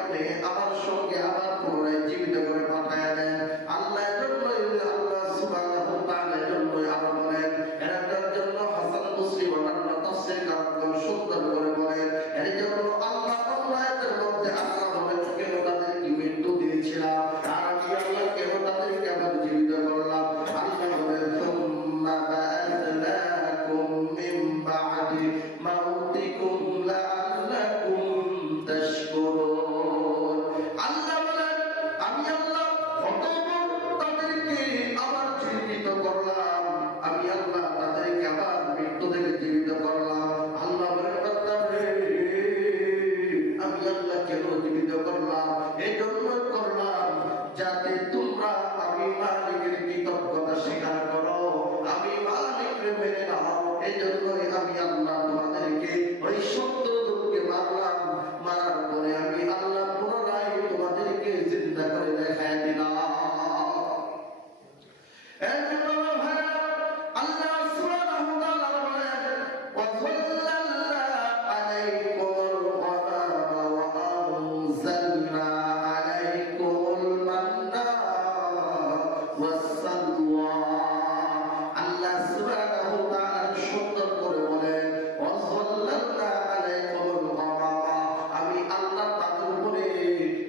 আপনি আমার সঙ্গে আবার পুনরায় জীবিত করে পাঠায় দেন। আল্লাহ আল্লাহ সুবহানাহু ওয়া তাআলার জন্য আরো বলেন, এর জন্য হাসান বসরি অন্যান্য তাফসীর কারণ সুন্দর করে বলেন, এর জন্য আল্লাহ আয়াতের মধ্যে আল্লাহ বলেন কেন তাদেরকে মৃত্যু দিয়েছিলাম আর আমি আল্লাহ কেন তাদেরকে আবার জীবিত করলাম। আল্লাহ বলেন সুম্মা বা'আথনাকুম মিন বা'দি মাউতিকুম লাআল্লাকুম তাশকুরুন। আল্লাহ বলেন আমি আল্লাহ অতঃপর তাদেরকে আবার জীবিত করলাম, আমি আল্লাহ তাদেরকে আবার মৃত্যু থেকে জীবিত করলাম। আল্লাহ বলেন আমি আল্লাহ কেন জীবিত করলাম? এই জন্য করলাম যাতে তোমরা আমি মালিকের কৃতজ্ঞতা স্বীকার করো, আমি মালিককে মেনে নাও। এই জন্যই আমি আল্লাহ তোমাদেরকে ওই শত্রুদেরকে মারলাম, মারার পরে আমি আল্লাহ পুনরায় তোমাদেরকে জিন্দা করে দেখায় দিলাম। আল্লাহ সুবহানাহু ওয়া তাআলা বলেন ওয়া যাল্লালনা আলাইকুমুল গমামা ওয়া আনজালনা আলাইকুমুল মান্না ওয়াস-সালওয়া। আল্লাহ সুবহানাহু ওয়া তাআলা সুন্দর করে বলেন ওয়া যাল্লালনা আলাইকুমুল গমামা, আমি আল্লাহ তাদের উপরে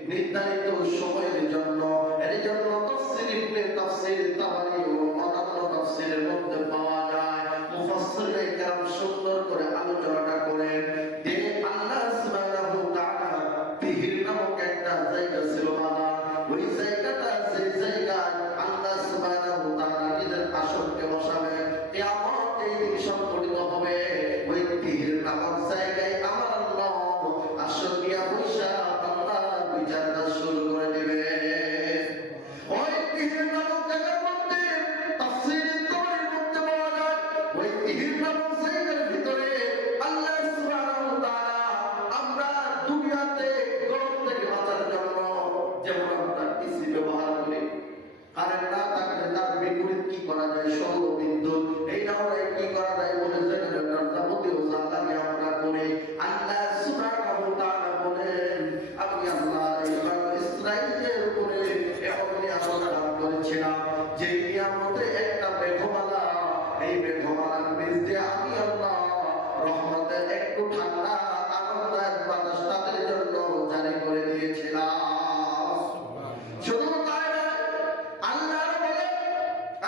নির্ধারিত সময়ের জন্য, এর জন্য তাফসীর ইবনে তাফসীর তাবারী ও অন্যান্য তাফসীরের মধ্যে পাওয়া যায় মুফাসসিরিনে কেরাম সুন্দর করে আলোচনাটা করেন যে আল্লাহ সুবহানাহু ওয়া তাআলা তিহির নামক একটা জায়গা ছিল বাবা, ওই জায়গাটা সেই জায়গায় আল্লাহ সুবহানাহু ওয়া তাআলা নিজের আসনকে বসাবেন, কিয়ামত এই দিন সংঘটিত হবে। ওই তিহির নামক জায়গায় আমার আল্লাহ আসন নিয়ে বসা বান্দার বিচারটা শুরু করে দেবে। ওই তিহির নামক জায়গার মধ্যে তাফসীরের তাবারীর মধ্যে পাওয়া যায় ওই তিহির নামক জায়গার ভিতরে আল্লাহ সুবহানাহু ওয়া তাআলা আমরা দুনিয়াতে গরম থেকে বাঁচার জন্য যেমন আমরা এসি ব্যবহার করি, কারেন্ট না থাকলে তার বিপরীত কি করা যায়, সৌর বিদ্যুৎ, এইটা আমরা কি করা যায় বলে জেনারেটর যাবতীয় জ্বালানি আমরা করি। আল্লাহ সুবহানাহু ওয়া তাআলা বলেন আমি আল্লাহ এই বনি ইসরাঈলের উপরে এমন নিয়ামত দান করেছিলাম যে নিয়ামতে একটা মেঘমালা, এই মেঘমালার নিচ দিয়ে আমি আল্লাহ রহমতের একটু ঠান্ডা আনন্দের বাতাস তাদের জন্য জারি করে দিয়েছিলাম। শুধু তাই নয়, আল্লাহ বলে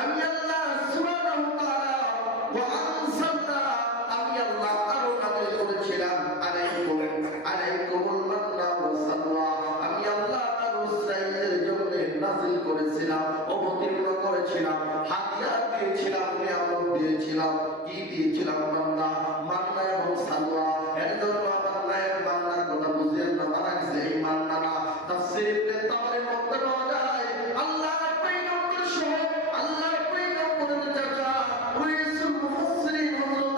আমি আল্লাহ সুবহানাহু ওয়া তাআলা ওয়া আনসালনা, আমি আল্লাহ আরো নাযিল করেছিলাম আলাইকুমুল মান্না ওয়াস-সালওয়া, আমি আল্লাহ আরো ইসরাঈলের জন্য নাযিল করেছিলাম, অবতীর্ণ করেছিলাম, হাদিয়া দিয়েছিলাম, নিয়ামত দিয়েছিলাম। কি দিয়েছিলাম? মান্না এবং সালওয়া। এর জন্য আমার নায়েব মান্নার কথা বুঝেন না, মারা গেছে এই মান্না না। তাফসীর ইবনে তাবারীর মধ্যে পাওয়া যায় আল্লাহর পয়গম্বর সহ আল্লাহর পয়গম্বরের চাচা রাইসুল মুফাসসিরিন হযরত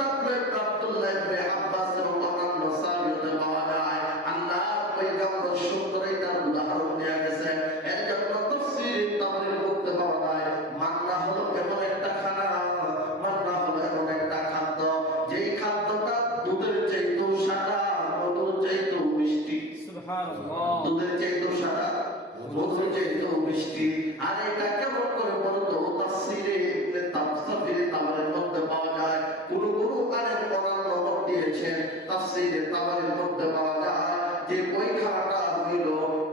আব্দুল্লাহ ইবনে আব্বাস এবং অন্যান্য সাহাবীদের পাওয়া যায় আল্লাহর পয়গম্বর সুন্দর একটা উদাহরণ দেয়া গেছে। এর জন্য তাফসীর তাবারীর মধ্যে পাওয়া যায় মান্না হলো এমন একটা খানা, মান্না হলো এমন একটা খাদ্য যেই খাদ্যটা দুধের চাইতেও সাদা, মধুর চাইতেও মিষ্টি। সুবহানাল্লাহ। দুধের চাইতেও সাদা, মধুর চাইতেও মিষ্টি। আর এটা কেমন করে বলতো তাফসীরে ইবনে তাবারীর মধ্যে পাওয়া যায়, কোন আলেম বর্ণনা দিয়েছেন তাফসীরে তাবারীর মধ্যে পাওয়া যায় যে ওই খানাটা হইল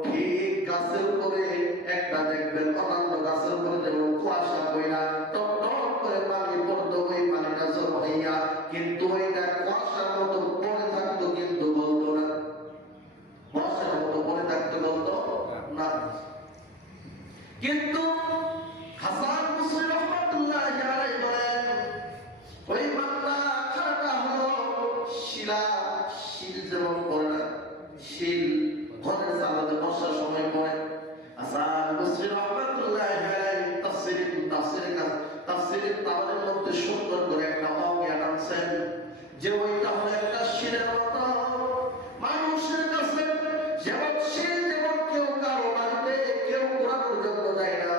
ঠিক গাছের উপরে একটা দেখবেন অন্যান্য গাছের উপরে যেমন কুয়াশা পড়া টক টক করে পানি পড়তো, ওই পানিটা জল হইয়া কিন্তু ওইটা কুয়াশার মতো পড়ে থাকতো কিন্তু বলতো না, কুয়াশার মতো পড়ে থাকতো বলতো না। কিন্তু হাসান বসরি রাহমাতুল্লাহি আলাইহি বলেন ওই বান্দা খানাটা হলো শিলা, শিল যেমন পড়ে না, শিল ঘরের চালাতে বসার সময় পড়ে। হাসান বসরি রাহমাতুল্লাহি আলাইহি তাফসীরের তাবারীর মধ্যে সুন্দর করে একটা অজ্ঞান আনছেন যে ওইটা হলো একটা শিলের মতো, মানুষের কাছে যেমন শিল যেমন কেউ কারো বাড়িতে কেউ কোরআনের জন্য যায় না,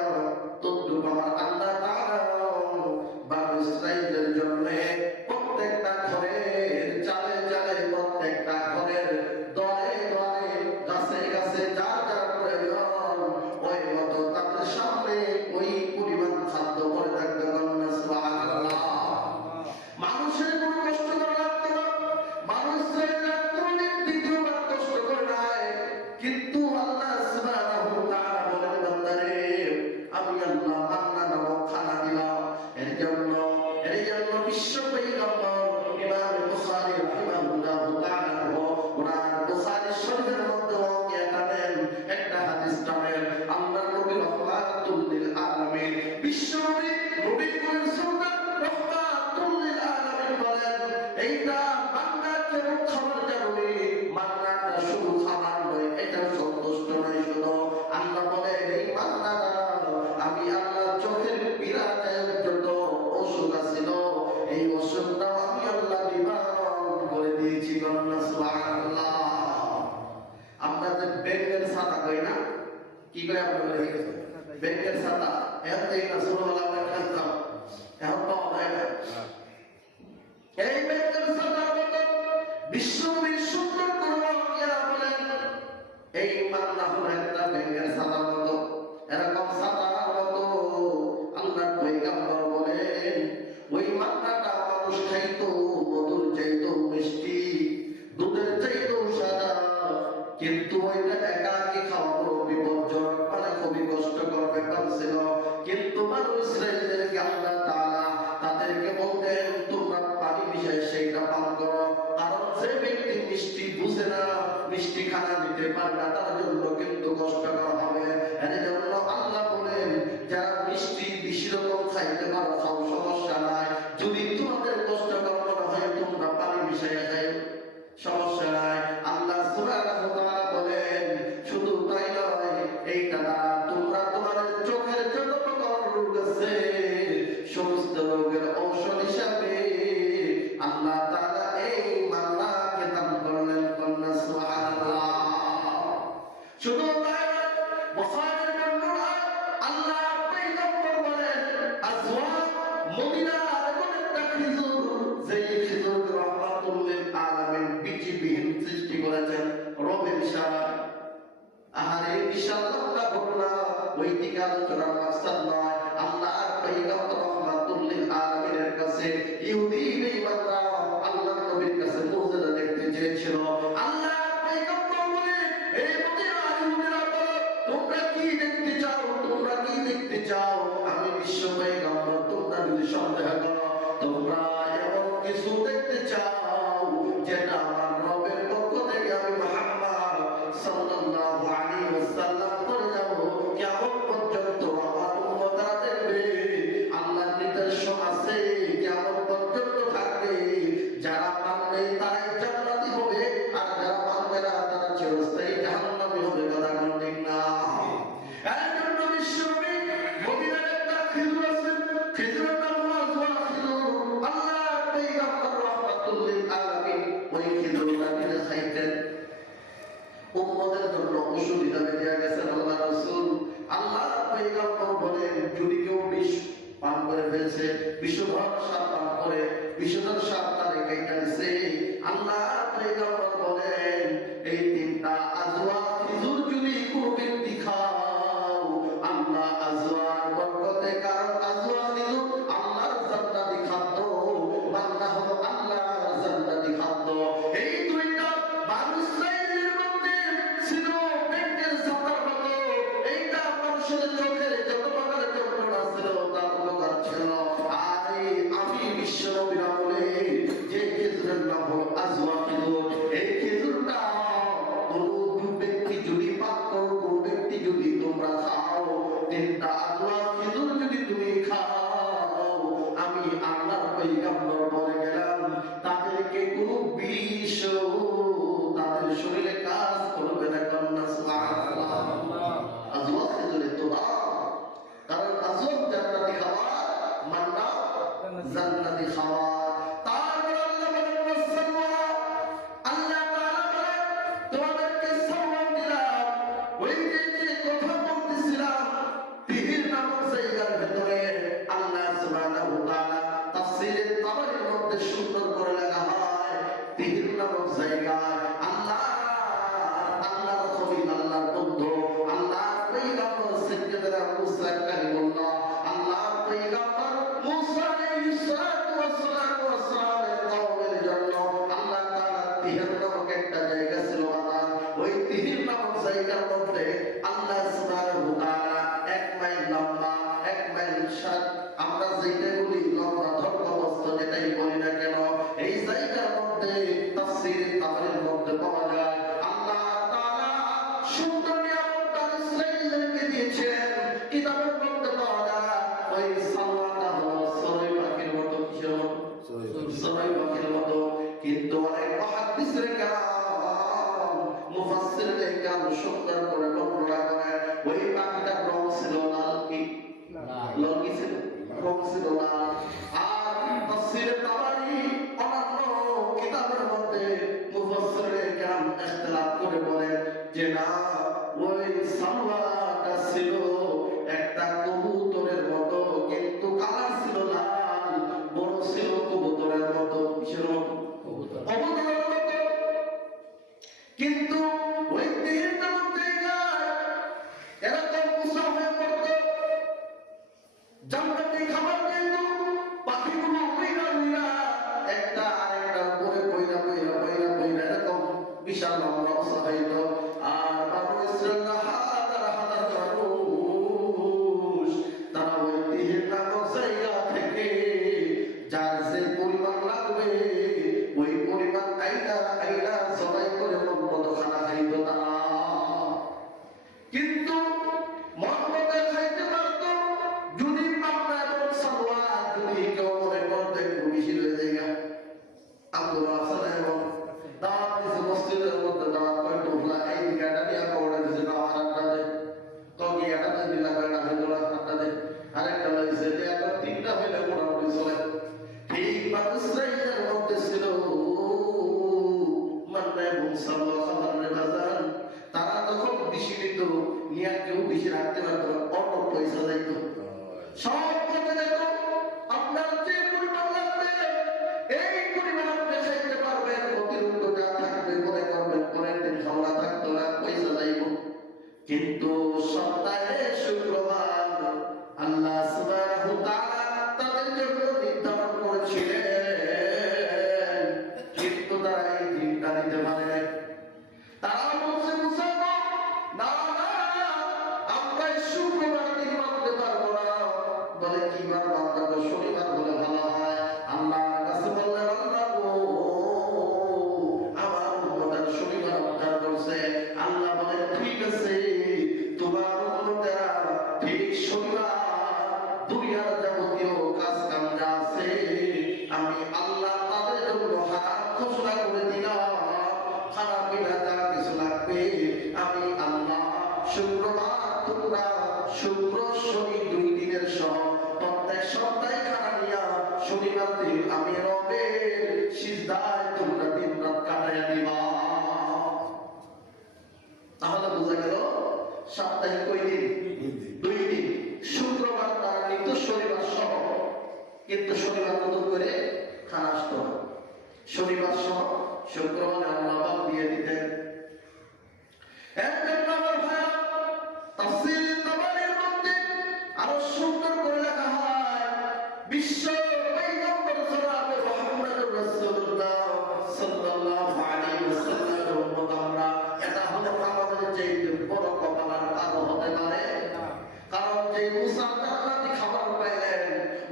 তদ্রুপ আমার আল্লাহ তাআলা বনি ইসরাঈলের জন্য প্রত্যেকটা ঘরের চালে চালে, প্রত্যেকটা ঘরের দরে দরে গাছে গাছে করে আপনারা ব্যাংকের ছাতা এত একটা ছোটবেলা আমরা খেলতাম এখন পাওয়া যায় না এই ব্যাংকের ছাতার মতো বিশ্বনবীর সুন্দর করে বলেন এই মান্না হলো একটা ব্যাংকের ছাতার মতো এরকম ছাতার মতো আল্লাহর পয়গম্বর বলেন ওই মান্নাটা মানুষ খাইতো মধুর চাইতো মিষ্টি দুধের চাইতো সাদা কিন্তু ওইটা একাকি খাওয়া বড় বিপজ্জনক মানে খুবই কষ্টকর ব্যাপার ছিল কিন্তু মানুষ ইসরায়েলদেরকে আল্লাহ তাআলা তাদেরকে বলতেন তোমরা পানি মিশিয়ে সেইটা পান করো কারণ যে ব্যক্তি মিষ্টি বুঝে না মিষ্টি খানা দিতে পারে না তার জন্য কিন্তু কষ্টকর হবে এর জন্য আল্লাহ বলেন যারা মিষ্টি বেশি রকম খাইতে পারো সব সমস্যা নাই যদি তোমাদের কষ্টকর মনে হয় তোমরা পানি মিশিয়ে খাও সমস্যা নাই আল্লাহ সুবহানাহু ওয়া তাআলা বলেন শুধু তাই নয় এইটা দ্বারা তোমরা তোমাদের চোখের যত প্রকার রোগ আছে সমস্ত রোগের ঔষধ হিসাবে আল্লাহ তাআলা এই মান্নাকে দান করলেন কন্যা সুবহানাল্লাহ শুধু তাই নয় বুখারীর বর্ণনা আল্লাহ পয়গম্বর বলেন আজওয়াজ মদিনার এমন একটা খেজুর যেই খেজুর রাহমাতুল লিল আলামিন বিচিবিহীন সৃষ্টি করেছেন রবের ইশারায় আহারে বিশাল একটা ঘটনা ওই দিকে আলোচনার মাকসাদ নয় আল্লাহর পয়গম্বর রাহমাতুল লিল আলামিনের কাছে ইহুদি বেঈমানরা আল্লাহর নবীর কাছে মুজিজা দেখতে চেয়েছিল আল্লাহর পয়গম্বর বলে এই মদিনার ইহুদিরা বলো তোমরা কি দেখতে চাও তোমরা কি দেখতে চাও আমি বিশ্ব পয়গম্বর তোমরা যদি সন্দেহ করো তোমরা এমন কিছু দেখতে চাও যেটা আমার রবের পক্ষ থেকে আমি মুহাম্মদ সাল্লাল্লাহু আলাইহি ওয়াসাল্লাম করে যাব কিয়ামত পর্যন্ত আমার উম্মতরা দেখবে আল্লাহর নিদর্শন আছে কিয়ামত পর্যন্ত থাকবে যারা মানবে তারাই জান্নাতি হবে আর যারা মানবে না তারা চিরস্থায়ী জাহান্নামী হবে কথা কোন ঠিক না এর জন্য বিশ্বনবী মদিনার একটা খেজুর আছে খেজুরের নাম আজওয়া খেজুর আল্লাহর পয়গম্বর রাহমাতুল লিল আলামিন ওই খেজুরটা কিনে খাইতেন উম্মতের জন্য ওষুধ হিসেবে দেয়া গেছেন আল্লাহ রাসূল আল্লাহর পয়গম্বর বলেন যদি কেউ বিষ পান করে ফেলছে বিষধর সাপ পান করে বিষধর সাপ তারে কাইটা দিছে আল্লাহর পয়গম্বর বলেন এই তিনটা আজওয়া খেজুর যদি কোনো ব্যক্তি খাও আল্লাহ আজওয়ার বরকতে কারণ আজওয়া খেজুর আল্লাহর জান্নাতি খাদ্য বান্দা হলো আল্লাহর জান্নাতি খাদ্য এই দুইটা মানুষ ছিল ব্যাংকের ছাতার মতো এইটা মানুষের চোখের যত প্রকারের যন্ত্রণা ছিল তার উপকার ছিল আর আমি বিশ্বনবীর আমলে যে খেজুরের নাম হলো আজওয়া খেজুর এই খেজুরটা কোনো ব্যক্তি যদি পাক করো কোনো ব্যক্তি যদি তোমরা খাও তিনটা আজওয়া খেজুর যদি তুমি খাও আমি আল্লাহর পয়গম্বর বলে গেলাম তাদেরকে কোনো বিষ তাদের শরীরে কাজ করবে না কন্যা সুবহানাল্লাহ আজওয়া খেজুরের তো কারণ আজওয়া জান্নাতি খাবার মান্না জান্নাতি খাবার তারপর আল্লাহ বলেন ওয়াসাল্লা আল্লাহ তাআলা বলেন তোমাদেরকে সালাম দিলাম ওই যে কথা বলতেছিলাম তিহির নামক জায়গার ভিতরে আল্লাহ সুবহানাহু ওয়া তাআলা তাফসীরে তাবারির মধ্যে সুন্দর করে লেখা হয় তিহির নামক জায়গায় আল্লাহর খলিল আল্লাহর বন্ধু আল্লাহর পয়গম্বর সাইয়্যিদনা মুসা কালিমুল্লাহ আল্লাহর পয়গম্বর মুসা আলাইহিস সালাতু ওয়াস সালামের কওমের জন্য আল্লাহ তাআলা তিহির নামক একটা জায়গা ছিল ওই তিহির নামক জায়গার মধ্যে আল্লাহ সুবহানাহু ওয়া তাআলা 1 মাইল লম্বা 1 মাইল সাত আমরা যেটা বলি লম্বা ধর্মবস্ত যেটাই বলি না কেন এই জায়গার মধ্যে তাফসীরে তাবারির মধ্যে পাওয়া যায় আল্লাহ তাআলা সুন্দর নিয়ামত তার ইসরাঈলকে দিয়েছেন কিতাবের মধ্যে পাওয়া যায় ওই সাওয়াটা হলো সরাই পাখির মতো কিসের মতো সরাই পাখির মতো কিন্তু অনেক মুহাদ্দিসের কালাম মুফাসসিরের কালাম সুন্দর করে বর্ণনা করেন ওই পাখিটার রং ছিল লাল কি লাল কি ছিল রং ছিল লাল আর তাফসীরে তাবারি অন্যান্য কিতাবের মধ্যে মুফাসসিরের কালাম ইখতিলাফ করে বলেন যে না, ওই সালওয়াটা ছিল একটা কবুতরের মতো, কিন্তু কালার ছিল লাল, বড় ছিল কবুতরের মতো। কিসের মতো? কবুতরের মতো। কিন্তু ওই দেহের মধ্যে এরকম মুসাফির করত, জান্নাতি খাবার কিন্তু পাখিগুলো উইরা উইরা একটা আরেকটার উপরে বইরা বইরা বইরা বইরা এরকম বিশাল লম্বা সাহায্য। আর বানু ইসরাঈলরা হাজার হাজার মানুষ, তারা ওই দেহের নামক জায়গা থেকে যার যে পরিমাণ লাগবে ওই পরিমাণ আইলা আইলা সবাই করে মতো খানা খাইত তারা। কিন্তু মন মতো খাইতে পারত যদি পাবনা এবং সালোয়া যদি কেউ মনে করতে বেশি হয়ে যায়। আব্দুল হাসান এবং দাওয়াত দিছে মসজিদের মধ্যে, দাওয়াত করে ঢুকলা এই গাড়া দিয়া কওড়া দিছে না আরেকটা দে তো গিয়াটা দিলা গাড়া হইলা একটা দে আরেকটা লইছে যে এখন তিনটা হইলে মোটামুটি চলে। ঠিক বাদশাহের মধ্যে ছিল মান্না এবং সালোয়া খাবারের বাজার। তারা তখন বেশি নিত, নিয়ে কেউ বেশি রাখতে পারতো না, অটো পয়সা যাইত, সব পথে যেত। আপনার যে পরিমাণ লাগবে এই পরিমাণ আপনি খাইতে পারবেন, অতিরিক্ত যা থাকবে মনে করবেন পরের দিন খাওয়া থাকতো না, পয়সা যাইব। কিন্তু সপ্তাহে শুক্রবার আল্লাহ সুবহানাহু ওয়া তাআলা তাদের জন্য নির্ধারণ করেছিলেন, কিন্তু তারা এই দিনটা নিতে পারে না। তারা বলছে মুসলমান না না, আমরা শুক্রবার দিন মানতে পারবো না। বলে কি বার মানতে হবে? শনিবার বলে ভালো হয়। আল্লাহর কাছে বললেন আল্লাহ গো, আমার উম্মতের শনিবার অর্ডার করছে। আল্লাহ বলে ঠিক আছে, তোমার উম্মতেরা ঠিক শনিবার দুনিয়ার যাবতীয় কাজ কাম যা আছে আমি আল্লাহ তাদের জন্য হারাম ঘোষণা করে দিলাম। খারাপ যা কিছু লাগবে আমি আল্লাহ শুক্রবার তোমরা শুক্র শনি 2 দিনের সহ প্রত্যেক সপ্তাহে খানা নিয়া শনিবার দিন আমি রবের সিজদায় তোমরা দিন রাত কাটাইয়া দিবা। তাহলে বোঝা গেল সপ্তাহে কয় দিন? 2 দিন। শুক্রবার তারা নিত শনিবার সহ, কিন্তু শনিবার নতুন করে খানা আসতো না। শনিবার সহ শুক্রবারে আল্লাহ বাদ দিয়ে দিতেন। আরো সুন্দর করে লেখা হয় বিশ্ব পয়গম্বর জনাবে মুহাম্মদুর রাসূলুল্লাহ সাল্লাল্লাহু আলাইহি ওয়াসাল্লামের উম্মত আমরা। এটা হলো আমাদের যে বড় কপালের কাজ হতে পারে, কারণ যে মুসা জান্নাতি খাবার পাইলেন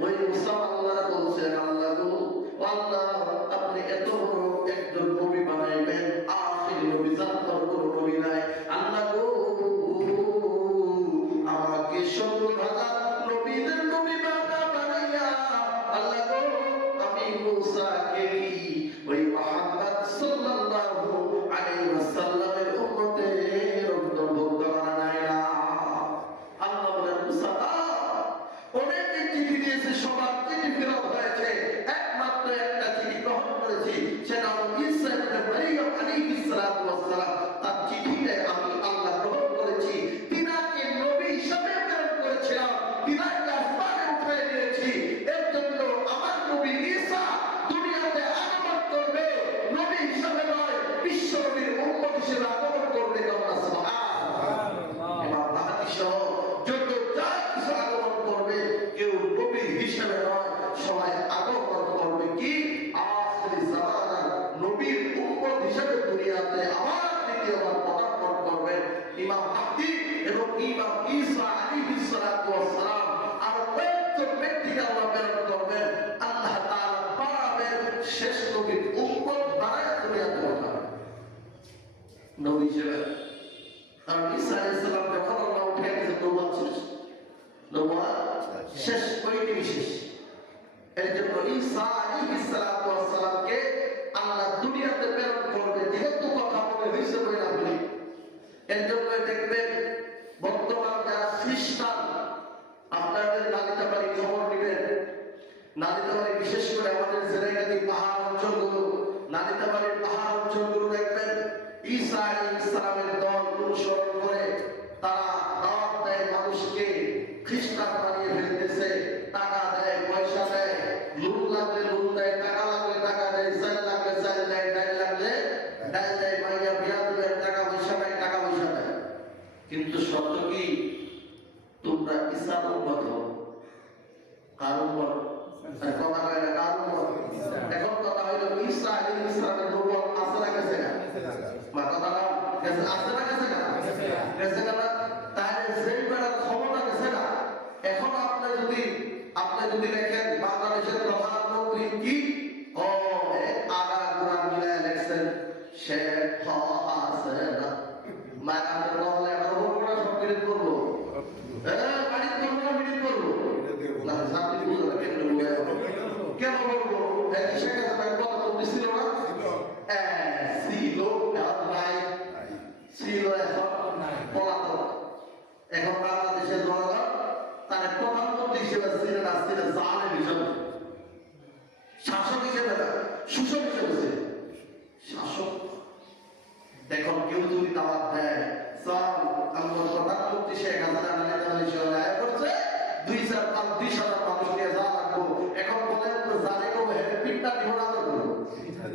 ওই মুসা আল্লাহর বলছেন আল্লাহ গো আল্লাহ আপনি এত বড় একজন নবী বানাইবেন, আখির নবী জান্নাতের কোনো নবী নাই। আল্লাহ গো আমাকে 70,000 নবীদের নবী বানাইয়া আল্লাহ গো আমি মুসাকে ওই মুহাম্মদ সাল্লাল্লাহু আলাইহি ওয়াসাল্লামের উম্মতের অন্তর্ভুক্ত বানাইয়া। আল্লাহ বলেন মুসা অনেকে চিঠি দিয়েছে, সবার চিঠি ফেরত হয়েছে, একমাত্র একটা চিঠি গ্রহণ করেছি, সেটা হলো ঈসা ইবনে মারইয়াম আলাইহিস সালাতু ওয়াস সালাম। তার চিঠিতে আমি আল্লাহ গ্রহণ করেছি, তিনাকে নবী হিসেবে প্রেরণ করেছিলাম, তিনাকে আসমানে উঠিয়ে দিয়েছি। এর জন্য আমার নবী ঈসা দুনিয়াতে আগমন করবে, নবী হিসেবে নয়, বিশ্ব নবীর উম্মত হিসেবে আগমন করবে। আল্লাহ সুবহানাল্লাহ। ইমাম মাহদী সহ যত যা কিছু আগমন করবে, কেউ নবী হিসেবে নয়, সবাই আগমন করবে কি আখির জামানার নবীর উম্মত হিসেবে দুনিয়াতে আবার দ্বিতীয়বার পদার্পণ করবেন ইমাম মাহদী এবং ইমাম ঈসা আলাইহিস সালাতু ওয়াস সালাম। আর কয়েকজন ব্যক্তিকে আল্লাহ প্রেরণ করবেন, আল্লাহ তাআলা বানাবেন শেষ নবীর উম্মত বানায় দুনিয়াতে পাঠাবেন নবী হিসেবে। আর ঈসা আলাইহিস সালাম যখন আল্লাহ উঠিয়ে দিয়েছে নবুয়ত শেষ, নবুয়ত শেষ, ওইটি শেষ। এর জন্য ঈসা আলাইহিস সালাতু ওয়াস সালামকে আল্লাহ দুনিয়াতে প্রেরণ করবে, যেহেতু কথা বলে হইছে বইলা বলি। এর জন্য দেখবেন বর্তমান যারা খ্রিস্টান, আপনাদের নালিতাবাড়ি খবর নেবেন, নালিতাবাড়ি বিশেষ করে আমাদের জেলাগাতি পাহাড় অঞ্চলগুলো, নালিতাবাড়ির পাহাড় অঞ্চলগুলো দেখবেন ঈসা আলাইহিস সালামের দল কিন্তু সত্য কি তোমরা ঈসার উম্মত হও। কার উম্মত? কথা কয় না, কার উম্মত? এখন কথা হইল ঈসা আলাইহিস সালামের নবুয়ত আছে না গেছে না? মা কথা না গেছে, আছে না গেছে না? গেছে না। তাহলে যেই বেড়ার ক্ষমতা গেছে না। এখন আপনি যদি দেখেন বাংলাদেশের প্রধানমন্ত্রী কি ও আগা গুড়া মিলায় লেখছেন শেখ হাসিনা। মা আমাদের বলে এখন বড় সব মিলিত করবো, বাড়ির করবো না মিলিত করবো না, সাথে বুঝলো না কেন কেন বলবো? শেখ হাসিনা কথা বলছিল না, ছিল নাই, ছিল এখন পলাতক। এখন বাংলাদেশের জনগণ তার প্রধানমন্ত্রী হিসেবে ছিলেন, আসছিলেন জালেম হিসেবে, শাসক হিসেবে না, শোষক হিসেবে শাসক। এখন কেউ যদি দাওয়াত দেয় আমার প্রধানমন্ত্রী শেখ হাসিনা করছে 2,000 মানুষ নিয়ে যা লাগবো, এখন বলেন তো জানে কেউ পিঠটা দিব না তো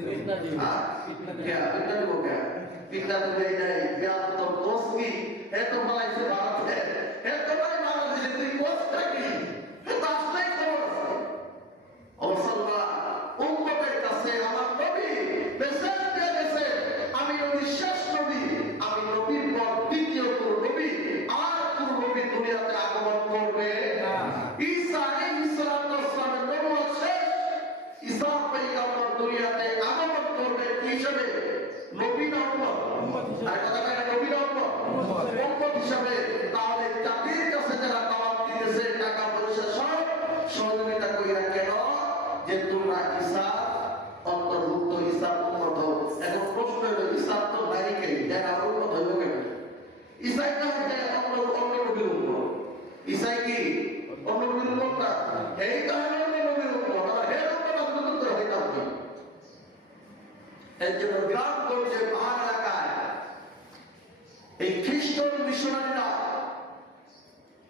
পিঠটা দিব কে? পিঠটা দেবে নাই ব্যাপ্ত দোষ কি এত বলাইছে ভারতে, এত ভাই বাংলাদেশে তুই কোচটা কি তাই খবর আছে। অবসল্লাহ উম্মতের কাছে আমার নবী মেসেজ দিয়ে গেছে, আমি নবী শেষ নবী, আমি নবীর পর দ্বিতীয় কোন নবী আর কোন নবী দুনিয়াতে আগমন করবে না। ঈসা আলাইহিস সালামের নবুয়ত শেষ, ঈসা পয়গম্বর দুনিয়াতে আগমন করবে কি হিসেবে? নবী না উম্মত? আর কথা কয় না, নবী না উম্মত? উম্মত হিসেবে। তাহলে জাতির কাছে যারা দাওয়াত দিতেছে টাকা পয়সা সব সহযোগিতা কইরা কেন? যে তোমরা ঈসা অন্তর্ভুক্ত, ঈসা উম্মত হও। এখন প্রশ্ন হলো ঈসা তো নারীকে দেখা উম্মত হইল কেন? ঈসাই না অন্য নবীর উম্মত। ঈসাই কি অন্য নবীর উম্মত না? এইটা হলো অন্য নবীর উম্মত। আর এর উম্মত অন্তত হইতাম কি? এই জন্য গ্রামগঞ্জে পাহাড় এলাকায় এই খ্রিস্টান মিশনারিরা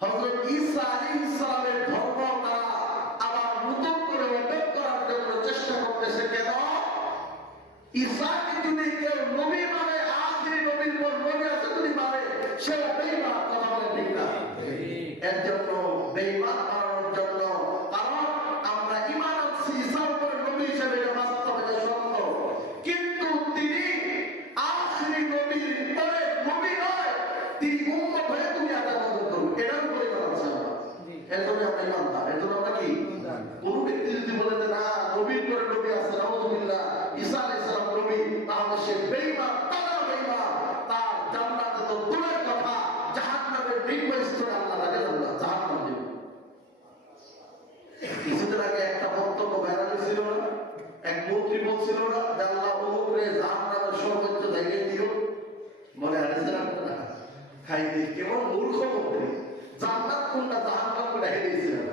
হযরত ঈসা আলাইহিস সালামের ধর্ম তারা আবার নতুন করে ওপেন করার জন্য চেষ্টা করতেছে। কেন? ঈসাকে যদি কেউ নবী মানে, আখিরি নবীর পর নবী আছে যদি মানে, সে বেঈমান। কথা বলেন ঠিক না? এর জন্য বেঈমান করার জন্য, কারণ আমরা ঈমান আনছি ঈসার উপর নবী হিসেবে, এটা বাস্তবে সত্য, কিন্তু তিনি আখিরি নবীর পরে নবী নয়, তিনি উম্মত হয়ে তুমি আদায় করুন, এটার উপরে কথা আছে। এর জন্য আমরা ঈমানদার। এর জন্য আমরা কি? কোন ব্যক্তি যদি বলে যে না নবীর পরে নবী আছে, নাউযুবিল্লাহ, ঈসা আলাইহিস সালাম নবী, তাহলে সে বেঈমান, তারা বেঈমান। তার জান্নাতে তো দূরের কথা, জাহান্নামের নিম্ন স্তরে আল্লাহ তাকে জাহান্নাম দিবেন। কিছুদিন আগে একটা বক্তব্য ভাইরাল ছিল না, এক মন্ত্রী বলছিল না যে আল্লাহ অমুকরে জাহান্নামের সর্বোচ্চ জায়গায় দিও। মনে আছে না? খাই দিই কেমন মূর্খ মন্ত্রী, জান্নাত কোনটা জাহান্নাম কোনটা হেরেছিলেন।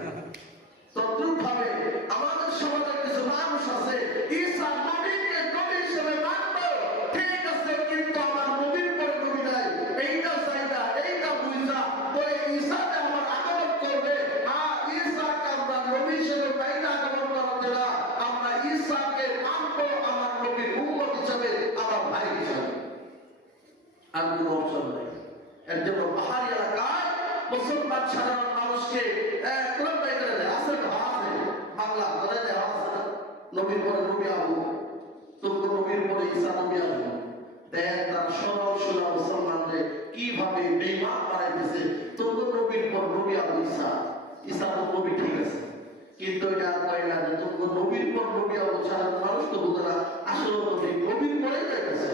তদ্রুপ ভাবে আমাদের সমাজে কিছু মানুষ আছে ঈসা নবীকে নবী হিসেবে মানবে, ঠিক আছে, কিন্তু আমার নবীর পরে নবী নাই, এইটা চাইদা, এইটা বুঝা বলে ঈসাকে আমার আগমন করবে। আর ঈসাকে আমরা নবী হিসেবে বাইরে আগমন করাতে না, আমরা ঈসাকে মানবো আমার নবীর উম্মত হিসেবে, আমার ভাই হিসেবে। আর কোনো অপশন নেই। এর জন্য পাহাড়ি এলাকায় মুসলমান সাধারণ মানুষকে কোরআন বাইরে দেয়, আছে তো আছে, বাংলা ধরে দেওয়া আছে না, নবীর পরে নবী আবু, তোমরা নবীর পরে ঈসা নবী আবু। দেখ তার সরল সোজা মুসলমানদের কিভাবে বেঈমান বানাইতেছে। তোমরা নবীর পর নবী আবু ঈসা, ঈসা তো নবী ঠিক আছে, কিন্তু এটা কয় না যে তোমরা নবীর পর নবী আবু। সাধারণ মানুষ তো বুঝে না আসলে নবীর পরে যাইতেছে,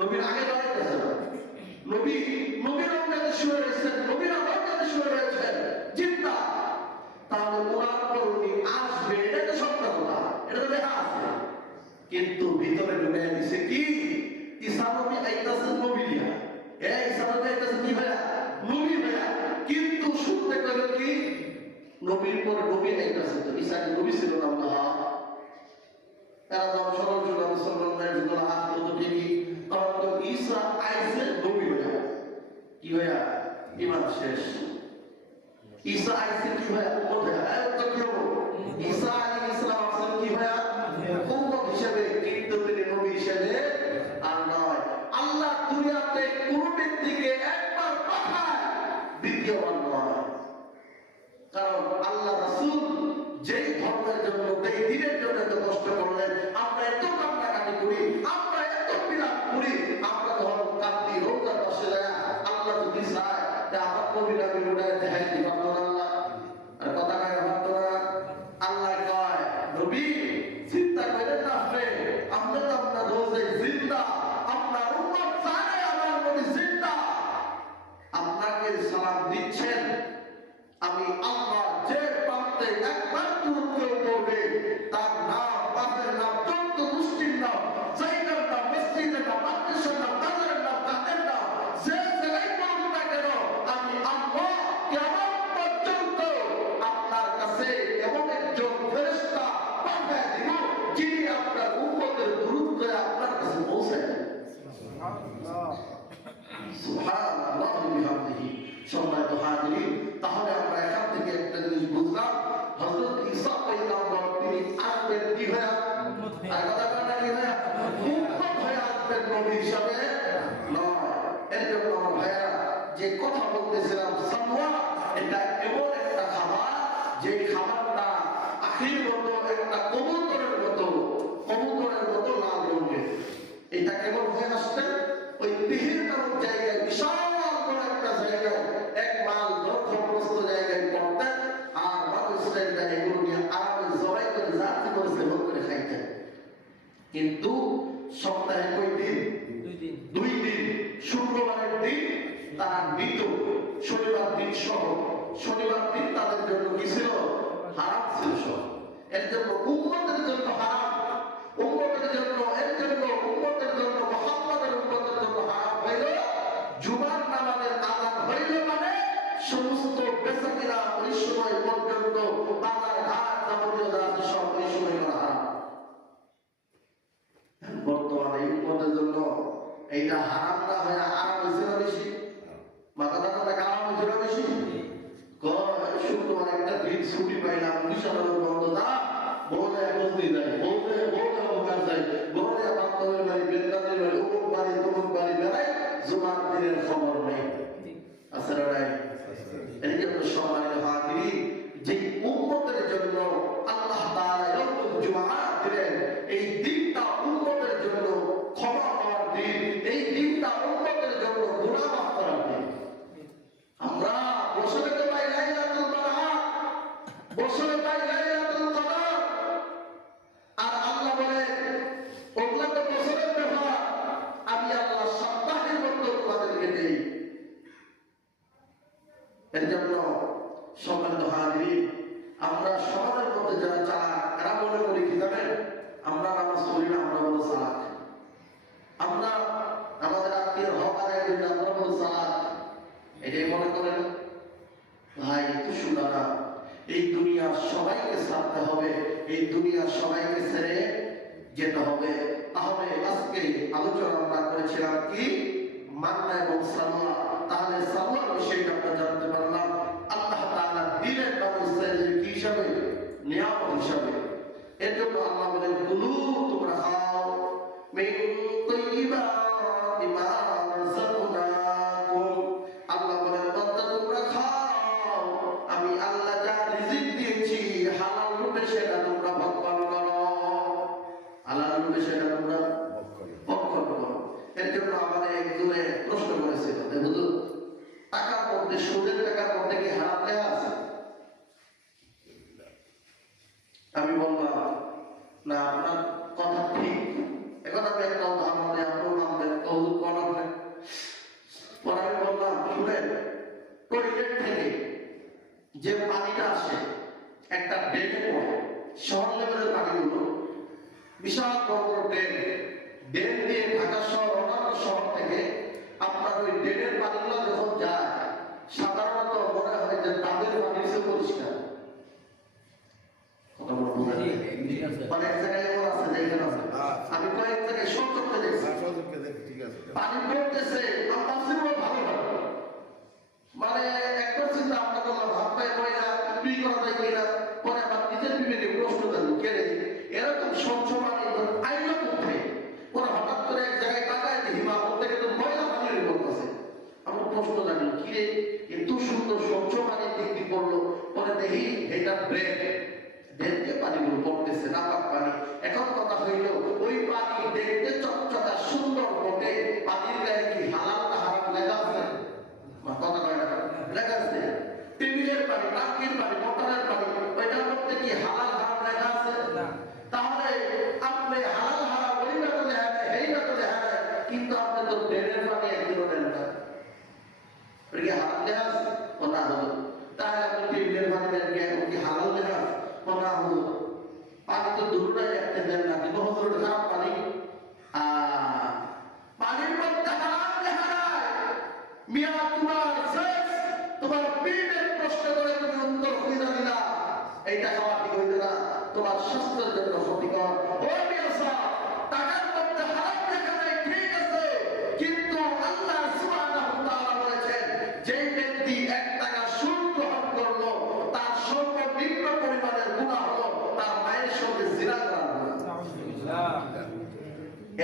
নবীর আগে দাঁড়াইতেছে না। নবীর অঙ্গাতে শুয়ে রয়েছেন, নবীর অঙ্গাতে শুয়ে রয়েছেন জিন্দা, তাহলে কোরআন পড়ুনি আসবে, এটা তো সত্য কথা, এটা তো দেখা আছে। কিন্তু ভিতরে ঢুকে দিছে কি ঈসা নবী আইতাছেন নবী দিয়া, ঈসা নবী আইতাছেন কি ভাইয়া? নবী ভাইয়া। কিন্তু শুনতে গেল কি নবীর পর নবী আইতাছে, তো ঈসা কি নবী ছিল না? না, এরা যখন সরল সোজা মুসলমানদের যখন আসলো তো ঠিকই, তখন তো ঈসা আইছে নবী ভাইয়া। কি ভাইয়া? ঈমান শেষ। ঈসা আইছে কি ভাইয়া? উম্মত ভাইয়া। তো কি হবো? ঈসা আলাইহিস সালাম আসেন কি ভাইয়া? উম্মত হিসেবে, কিন্তু তিনি নবী হিসেবে আর নয়। আল্লাহ দুনিয়াতে কোন ব্যক্তিকে একবার পাঠায় দ্বিতীয়বার নয়। কারণ আল্লাহ রাসূল যেই ধর্মের জন্য যেই দিনের জন্য এত কষ্ট করলেন, আমরা এত কান্নাকাটি করি, আমরা এত বিলাপ করি, আমরা ধর্ম কান্দি রোজার পাশে যায়। আল্লাহ যদি চায় যে আমার কবিরা বিরুদ্ধে দেখাই দিবা আল্লাহ আর কথা কয় ভাবতো না। আল্লাহ কয় নবী চিন্তা করেন না, আপনি তো আপনার রোজে জিন্দা, আপনার উম্মত জানে আমার নবী জিন্দা, আপনাকে সালাম দিচ্ছেন। আমি আল্লাহ যে প্রান্তে একবার কেউ করবে তার নাম, বাপের নাম, চোদ্দ গোষ্ঠীর নাম, জায়গার নাম, মসজিদের নাম, মাদ্রাসার নাম, বাজারের নাম, গানের নাম, যে জায়গায় করুন না কেন, আমি আল্লাহ কিয়ামত পর্যন্ত আপনার কাছে এমন একজন ফেরেশতা পাঠিয়ে দিব যিনি আপনার উম্মতের দুরূদ আপনার কাছে পৌঁছায়। সুবহানাল্লাহ সুবহানাল্লাহ বিহামদিহি। সম্মানিত হাজিরিন, তাহলে আমরা এখান থেকে একটা জিনিস বুঝলাম, হযরত ঈসা পয়গম্বর তিনি আসবেন কি হয়ে, আর কথা বলেন কি হয়ে, উম্মত হয়ে আসবেন, নবী হিসাবে নয়। এর জন্য আমার ভাইরা যে কথা বলতেছিলাম, সামওয়া এটা এমন একটা খাবার যে খাবারটা আখির মতো একটা কবুতরের মতো লাল রঙের। এটা কেমন হয়ে আসছে ওই তিহির নামক জায়গায়, বিশাল বড় একটা জায়গায়, এক মাইল দখলগ্রস্ত জায়গায় পড়তেন, আর মানুষ এগুলো নিয়ে আরামে জবাই করে জাতি করে সেবন করে খাইতেন। কিন্তু সপ্তাহে কয় দিন? দুই দিন। শুক্রবারের দিন তারা মৃত, শনিবার দিন সহ। শনিবার দিন তাদের জন্য কি ছিল? হারাম ছিল সব। এর জন্য উম্মতের জন্য হারাম, উম্মতের জন্য, এর জন্য উম্মতের জন্য, মুহাম্মাদের উম্মতের জন্য হারাম হইল। জুমার নামাজের আযান হইল মানে সমস্ত বেচাকেনা ওই সময় পর্যন্ত, বাজার ঘাট যাবতীয় যা আছে সব ওই সময় করা হারাম। বর্তমানে উম্মতের জন্য এইটা হারাম না হয়ে আরাম হয়েছে না বেশি? মাথা টাকা আরাম হয়েছে না বেশি? শুক্রবার একটা দিন ছুটি পাইলাম, বিশাল বন্ধ না, বলে বসতে যায়, বলে অবকাশ যায়, বলে বান্ধবের বাড়ি, বেদাতের বাড়ি, অমুক বাড়ি, তমুক বাড়ি বেড়ায়, জুমার দিনের খবর নেই। আছে না নাই? এই জন্য সম্মানিত হাজিরিন, যে উম্মতের জন্য আল্লাহ তাআলা ইয়াউমুল জুমআহ দিলেন, এই দিনটা উম্মতের জন্য ক্ষমা পাওয়ার দিন, এই দিনটা উম্মতের জন্য গুনাহ মাফ করার দিন। আমরা বছরে তো পাই লাইলাতুল বারাকাত, বছরে পাই লাইলাতুল কদর, আর আল্লাহ বলে ওগুলা তো বছরের ব্যাপার, আমি আল্লাহ সপ্তাহের মধ্যে তোমাদেরকে দেই। এর জন্য সম্মানিত হাজিরিন, আমরা সমাজের মধ্যে যারা চালাক, এরা মনে করি কি জানেন, আমরা নামাজ পড়ি না, আমরা বলো চালাক। আমরা আমাদের আত্মীয় হক আদায় করি না, আমরা বলো চালাক। এটাই মনে করেন। ভাই একটু শুনানা, এই দুনিয়ার সবাইকে ছাড়তে হবে, এই দুনিয়ার সবাইকে ছেড়ে যেতে হবে। তাহলে আজকে আলোচনা আমরা করেছিলাম কি, মান্না এবং সালোয়া। তাহলে সালোয়ার বিষয়টা আমরা জানতে পারলাম, আল্লাহ তাআলা দিলেন মানুষ কি হিসাবে, নিয়ামত হিসাবে। এর জন্য আল্লাহ বলেন কুলু, তোমরা খাও, মিন তাইয়্যিবাতি মা রাযাকনাকুম। আল্লাহ বলেন বান্দা তোমরা খাও, আমি আল্লাহ যা রিজিক দিয়েছি হালাল রূপে সেটা তোমরা ভক্ষণ করো, হালাল রূপে সেটা তোমরা ভক্ষণ করো। এর জন্য আমাদের একজনে প্রশ্ন করেছিল, হুজুর টাকার মধ্যে, সুদের টাকার মধ্যে কি হারাম লেখা আছে? আমি বললাম না, আপনার কথা ঠিক। এখন আমি একটা উদাহরণ দিই, আপনার মানবেন, হুজুর কোন আপনি? পরে আমি বললাম শুনেন, টয়লেট থেকে যে পানিটা আসে একটা ড্রেনে পড়ে, শহর লেভেলের পানিগুলো, বিশাল বড় বড় ড্রেন দিয়ে ঢাকা শহর, অন্যান্য শহর থেকে আপনার ওই ড্রেনের পানিগুলো যখন যায়, সাধারণত মনে হয় যে তাদের পানি সে পরিষ্কার। মানে এক জায়গায় এমন আছে, যেখানে আছে, আমি কয়েক জায়গায় সচক্ষে দেখছি পানি পড়তেছে, ভালো ভালো, মানে একটা চিন্তা আমরা করলাম, ভাব পাই হয় না, তুই করা যায় কিনা। পরে আমার নিজের বিবেকে প্রশ্ন জানবো, কেড়ে এরকম স্বচ্ছ পানি আইলো কোথায়? পরে হঠাৎ করে এক জায়গায় তাকায় দেখি, মা বলতে গেলে ময়লা দেখি এটা ড্রেন দেখতে পানিগুলো পড়তেছে নাপাক পানি। এখন কথা হইল ওই পানি দেখতে চকচকা সুন্দর বটে, পানির গায়ে কি হালাল না হারাম লেখা আছে? কথা কয় না, লেখা আছে। টেবিলের পানি, টাঙ্কির পানি, মোটরের পানি, ওইটার মধ্যে কি হালাল হারাম লেখা আছে? তাহলে আপনি হালাল হারাম ওই না তো লেখা নেই, এই না তো লেখা নেই, কিন্তু আপনি তো ড্রেনের পানি একদিনও নেন না, ওটা কি হারাম লেখা আছে? ও না হলো। তাহলে আপনি টেবিলের পানি নেন কি হালাল লেখা আছে? ও না হলো। পানি তো দুটোটাই একটা দেন না, কিন্তু হজরত খারাপ পানি পানির মধ্যে হারাম লেখা নাই। মিয়া তোমার শেষ, তোমার পেটের প্রশ্ন করে তুমি উত্তর খুঁজে দিলা, এইটা খাওয়া ঠিক হইবে না, তোমার স্বাস্থ্যের জন্য ক্ষতিকর। ও মিয়া সাহেব, টাকার মধ্যে হারাম লেখা নাই ঠিক আছে, কিন্তু আল্লাহ সুবহানাহু ওয়া তাআলা বলেছেন যে ব্যক্তি 1 টাকা সুদ গ্রহণ করলো তার সর্বনিম্ন পরিমাণের গুনাহ হলো তার মায়ের সঙ্গে জিনা করা।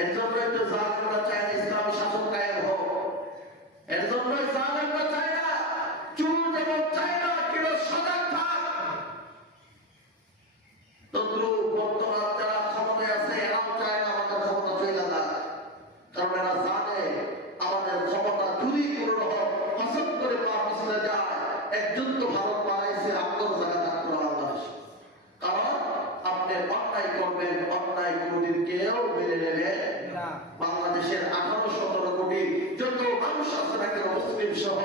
এর জন্যই তো জালেমরা চায় না ইসলামী শাসন কায়েম হোক। এর জন্যই জালেমরা চায় না, চুল যেমন চায় না কেউ সজাগ থাক। তদ্রুপ বর্তমান যারা ক্ষমতায় আছে এরাও চায় না আমাদের ক্ষমতা চলে যাক, কারণ এরা জানে আমাদের ক্ষমতা যদি কোনো রকম হসত করে পা পিছলে যায়, একজন তো ভারত বানাইছে আত্মর জায়গা থাকতো বাংলাদেশ। কারণ আপনি অন্যায় করবেন, অন্যায় কোনদিন কেউ মেনে নেবে না। বাংলাদেশের 18-17 কোটি যত মানুষ আছে না কেন মুসলিম সহ